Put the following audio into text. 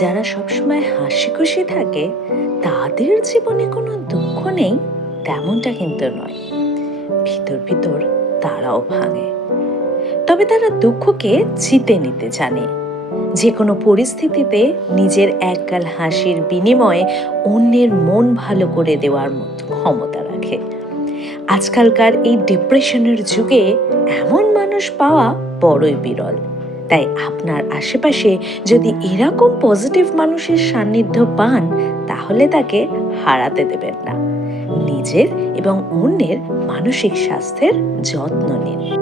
যারা সবসময় হাসি খুশি থাকে তাদের জীবনে কোনো দুঃখ নেই তেমনটা কিন্তু নয়। ভিতর ভিতর তারাও ভাঙে, তবে তারা দুঃখকে জিতে নিতে জানে। যে কোনো পরিস্থিতিতে নিজের একগাল হাসির বিনিময়ে অন্যের মন ভালো করে দেওয়ার মতো ক্ষমতা রাখে। আজকালকার এই ডিপ্রেশনের যুগে এমন মানুষ পাওয়া বড়ই বিরল। তাই আপনার আশেপাশে যদি এরকম পজিটিভ মানুষের সান্নিধ্য পান, তাহলে তাকে হারাতে দেবেন না। নিজের এবং অন্যের মানসিক স্বাস্থ্যের যত্ন নিন।